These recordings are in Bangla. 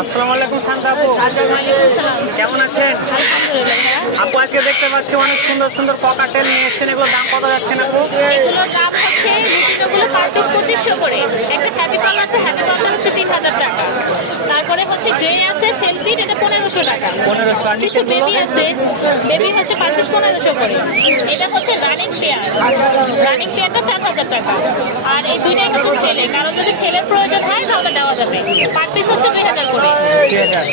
আসসালামু আলাইকুম শান্তা আপু, কেমন আছেন? আপু আজকে দেখতে পাচ্ছি অনেক সুন্দর সুন্দর ককাটেল নিয়ে এসেছেন, এগুলো দাম কত যাচ্ছেন আপু? এগুলোর দাম হচ্ছে লুটিনোগুলো পার পিস 2500 করে। একটা হ্যাপি কল আছে, হ্যাপি কলটা হচ্ছে 3000 টাকা। তারপরে হচ্ছে গ্রে আছে সেলফিট, এটা 1500 টাকা। 1500। আর কিছু নিচেরগুলো? বেবি আছে, বেবি হচ্ছে পার পিস 1500 করে। এটা হচ্ছে রানিং পেয়ার, রানিং পেয়ারটা 4000 টাকা। আর এই দুইটাই হচ্ছে ছেলে, কারো যদি ছেলের প্রয়োজন হয় তাহলে দেওয়া যাবে। পার পিস হচ্ছে 2000 করে। 2000।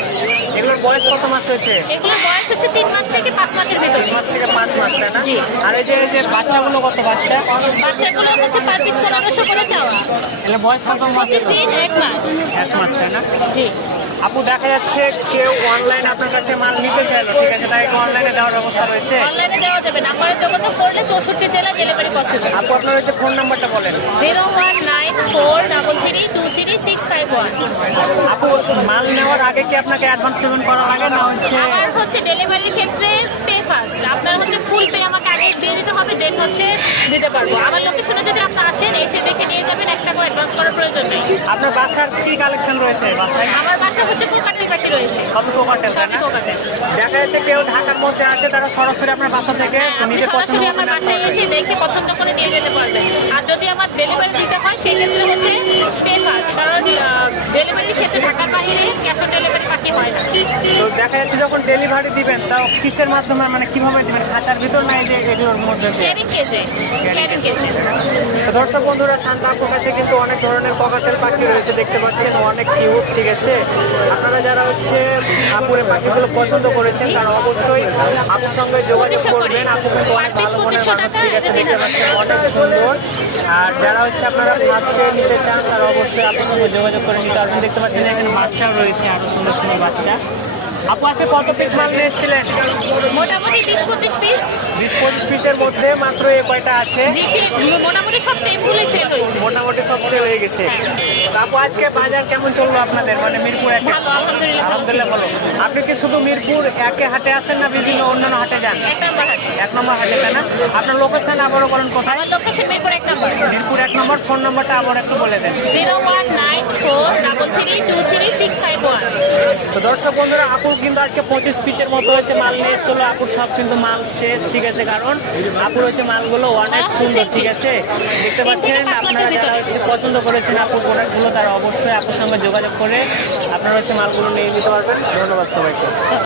এগুলোর বয়স কত মাস হয়েছে? এগুলোর বয়স হচ্ছে 3 মাস থেকে 5 মাসের ভিতরে। 3 মাস থেকে 5 মাস, তাই না? জি। আর এই যে বাচ্চাগুলো কত বাচ্চা? বাচ্চাগুলো হচ্ছে পার পিস 1500 করে চাওয়া। এগুলো বয়স কত মাস? 1 মাস। 1 মাস, তাই না? জি। আপু দেখা যাচ্ছে কেউ অনলাইন আপনার কাছে মাল নিতে চাইলো, ঠিক আছে, তাই অনলাইনে দেওয়ার ব্যবস্থা রয়েছে? অনলাইনে দেওয়া যাবে, নাম্বারে যোগাযোগ করলে 64 জেলা ডেলিভারি পসিবল। আপু আপনার হচ্ছে ফোন নাম্বারটা বলেন। 01943336651। আপু মাল নেওয়ার আগে কি আপনাকে অ্যাডভান্স পেমেন্ট করা লাগে না হচ্ছে? আমার হচ্ছে ডেলিভারির ক্ষেত্রে পে ফার্স্ট, আপনার হচ্ছে ফুল পে আমাকে আগে দিয়ে দিতে হবে, দেন হচ্ছে দিতে পারবো। আমার লোকেশনে যদি আপনি আসেন, এসে দেখে নিয়ে যাবেন, 1 টাকা অ্যাডভান্স করার প্রয়োজন নেই। আপনার বাসার কি কালেকশন রয়েছে বাসায়? আমার বাসা হচ্ছে কোকাটেল পাখি রয়েছে, সব কোকাটেল, তাই সবই না? কোকাটেল। দেখা যাচ্ছে কেউ ঢাকার মধ্যে আছে, তারা সরাসরি আপনার বাসা থেকে হ্যাঁ, আপনি নিজের পছন্দ সরাসরি মতো আমার নেওয়া বাসায় করবেন। এসে দেখে পছন্দ করে নিয়ে যেতে পারবেন। আর যদি আমার ডেলিভারি দিতে হয় সেই ক্ষেত্রে হচ্ছে পে ফার্স্ট, কারণ ডেলিভারির ক্ষেত্রে ঢাকার বাইরে ক্যাশ অন ডেলিভারি পাখি হয় না। তো দেখা যাচ্ছে যখন ডেলিভারি দিবেন তাও কিসের মাধ্যমে, মানে কিভাবে দিবেন? খাঁচার ভিতর না এই যে এগুলোর মধ্যে দিয়ে? Carrying কেজে, carrying কেজে। তো দর্শক বন্ধুরা, শান্তা আপুর কাছে কিন্তু অনেক ধরনের ককাটেল পাখি রয়েছে, দেখতে পাচ্ছেন অনেক কিউট, ঠিক আছে? আপনারা যারা হচ্ছে আপুর এই পাখিগুলো পছন্দ করেছেন তারা অবশ্যই আপুর সঙ্গে যোগাযোগ 2500 করে। করবেন। আপু কিন্তু অনেক ভালো মনের 2500 মানুষ, টাকা, ঠিক আছে? এটা দেখতে পাচ্ছেন অনেক সুন্দর। আর যারা হচ্ছে আপনারা ফার্স্টে নিতে চান তারা অবশ্যই আপুর সঙ্গে যোগাযোগ করে নিতে পারবেন। দেখতে পাচ্ছেন এখানে বাচ্চাও রয়েছে, আরো সুন্দর সুন্দর বাচ্চা। আপু আজকে কত পিস মাল নিয়ে এসেছিলেন? মোটামুটি 20-25 পিস। 20-25 পিসের মধ্যে মাত্র এই কয়টা আছে? জি, মোটামুটি সব টেমগুলোই সেল হয়েছে। মোটামুটি সব সেল হয়ে গেছে। আপু আজকে বাজার কেমন চললো আপনাদের, মানে মিরপুর একে? ভালো, আলহামদুলিল্লাহ ভালো ছিল। আলহামদুলিল্লাহ ভালো। আপনি কি শুধু মিরপুর একে হাটে আসেন না বিভিন্ন অন্যান্য হাটে যান? 1 নাম্বার আছে। 1 নম্বর হাটে, তাই না? আপনার লোকেশন আবারও করেন কোথায়? আমার লোকেশন মিরপুর 1 নাম্বার। মিরপুর 1 নম্বর। ফোন নাম্বারটা আবার একটু বলে দেন। 01943332651। তো দর্শক বন্ধুরা, আপুর কিন্তু আজকে 25 পিসের মতো হচ্ছে মাল নিয়ে এসেছিল। আপুর সব কিন্তু মাল শেষ, ঠিক আছে, কারণ আপুর হচ্ছে মালগুলো অনেক সুন্দর, ঠিক আছে? দেখতে পাচ্ছেন আপনারা যারা হচ্ছে পছন্দ করেছেন আপুর প্রোডাক্টগুলো, তারা অবশ্যই আপুর সঙ্গে যোগাযোগ করে আপনারা হচ্ছে মালগুলো নিয়ে নিতে পারবেন। ধন্যবাদ সবাইকে।